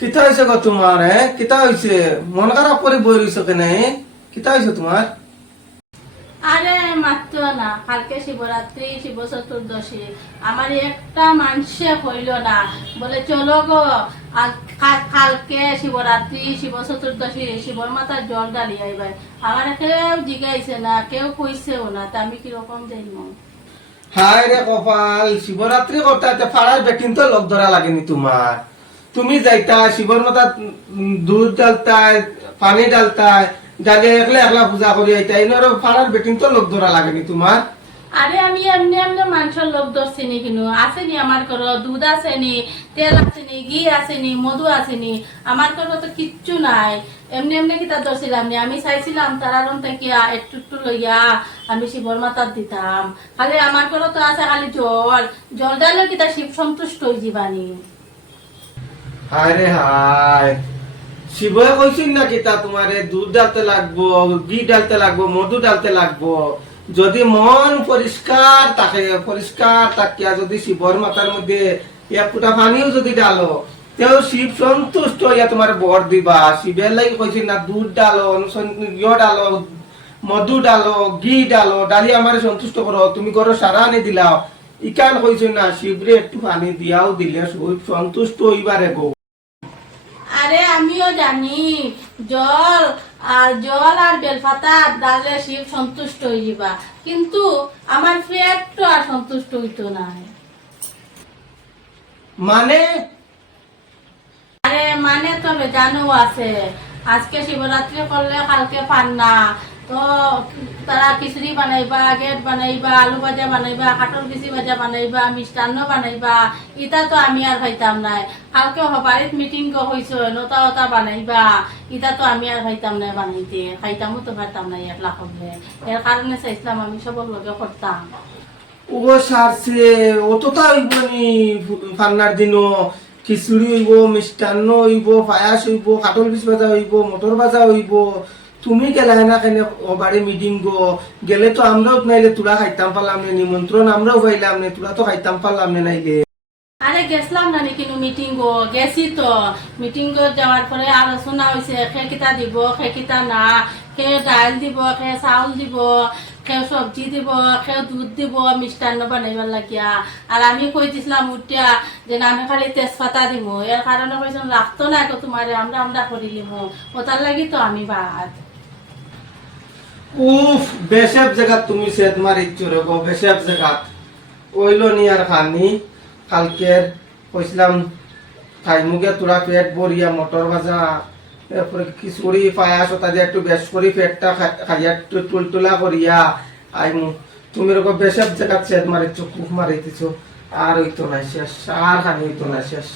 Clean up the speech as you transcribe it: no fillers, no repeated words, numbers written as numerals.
কিতা হয়েছে গো তোমার? কিতা হয়েছে? মন খারাপ করে বই রইছ কেনে? কিতা হয়েছে তোমার? আরে মাত্র না, কালকে শিবরাত্রি, শিব চতুর্দশী, আমার একটা মানুষে হইল না, বলে চলো গো কালকে শিবরাত্রি, শিব চতুর্দশী, শিবর মাথার জল ডালি আইবার। আমার কেউ জিগাইছে না, কেউ কইছেও না, তা আমি কিরকম যাইব? হায় রে কপাল, শিবরাত্রি করতে এত পাড়ার বেটিন তো লোক ধরা লাগেনি তোমার। তুমি যাইতা শিবর মাথা দুধ ডালতায়, পানি ডালতায়, ডালিয়ে একলা একলা পূজা করি আইতা, এনার পাড়ার বেটিন তো লোক ধরা লাগেনি তোমার। আরে আমি এমনি এমনি মানুষের লোক ধরছিনি, কিনু আসেনি আমার ঘর, দুধ আসেনি, তেল আসেনি, ঘি আসেনি, মধু আসেনি, আমার ঘর তো কিচ্ছু নাই। এমনি এমনি কিতা ধরছিলাম নি, আমি চাইছিলাম তারারম থেকে একটু একটু লইয়া আমি শিবর মাতার দিতাম। খালি আমার ঘর তো আছে খালি জল, জল ডালে কিতা শিব সন্তুষ্ট হয়ে যাবানি। হায় রে হায়, শিবয়ে কইছিল না কিতা তোমারে দুধ ডালতে লাগবো, ঘি ডালতে লাগবো, মধু ডালতে লাগবো। যদি মন পরিষ্কার থাকে, পরিষ্কার থাকিয়া যদি শিবর মাথার মধ্যে এক ফুটা পানিও যদি ডালো, তেও শিব সন্তুষ্ট হইয়া তোমার বর দিবা। শিবের লাগি কইছিল না দুধ ডালো, ডালো, মধু ডালো, ঘি ডালো, ডালি আমার সন্তুষ্ট করো। তুমি করো সারা আনি দিলাও, ইকান কইছিল না শিবরে একটু পানি দিয়াও দিলে সন্তুষ্ট হইবারে গো। আরে আমিও জানি জল আর বেলপাতা ডালে শিব সন্তুষ্ট হয়ে যাবা, কিন্তু আমার পেট তো আর সন্তুষ্ট হইতো না। মানে আরে মানে তো জানো আছে, আজকে শিবরাত্রি করলে কালকে পান না, তো তারা খিচুড়ি বানাইবা, গেট বানাইবা, আলু ভাজা বানাইবা, কাঠর বিচি ভাজা বানাইবা, মিষ্টান্ন বানাইবা, ইটা তো আমি আর খাইতাম নাই। কালকে বাড়িত মিটিং হয়েছে, নতা ওটা বানাইবা, ইটা তো আমি আর খাইতাম নাই বানাইতে, খাইতামও তো পারতাম নাই একলা করলে। এর কারণে চাইছিলাম আমি সবর লগে করতাম। ও সারছে অতটা হইব নি? ফান্নার দিনও খিচুড়ি হইব, মিষ্টান্ন হইব, পায়াস হইব, কাটল বিচ ভাজা হইব, মটর ভাজা হইব। তুমি গেলে না কেন বাড়ি মিটিং গো? গেলে তো আমরাও নাইলে তোরা খাইতাম পারলাম না, নিমন্ত্রণ আমরাও পাইলাম না, তোরা তো খাইতাম পারলাম না নাইলে। আরে গেছিলাম না কিন্তু মিটিং গেছি তো। মিটিং যাওয়ার পরে আলোচনা হয়েছে, খে কিতা দিব, খে কিতা না, খে ডাল দিব, খে চাউল দিব, খে সবজি দিব, খে দুধ দিব মিষ্টান্ন বানাইবার লাগিয়া। আর আমি কই দিছিলাম উঠিয়া যে আমি খালি তেজপাতা দিব, এর কারণে কইছিলাম রাখতো না তোমারে, আমরা আমরা করি দিব, ওটার লাগি তো আমি বাদ। উফ, বেশেব জায়গা তুমি সে তোমার ইচ্ছুরে গো, বেশেব জায়গা ওইলো নি আর খানি। কালকের কইছিলাম খাই মুগে তোরা পেট ভরিয়া মটর ভাজা, এরপরে খিচুড়ি পায়াস ওটা দিয়ে একটু বেশ করি পেটটা খাইয়া একটু টুলটুলা করিয়া আইমু। তুমি এরকম বেশেব জায়গা ছেদ মারিছ, কুফ মারিতেছ, আর হইতো না শেষ, আর খানি হইতো না শেষ।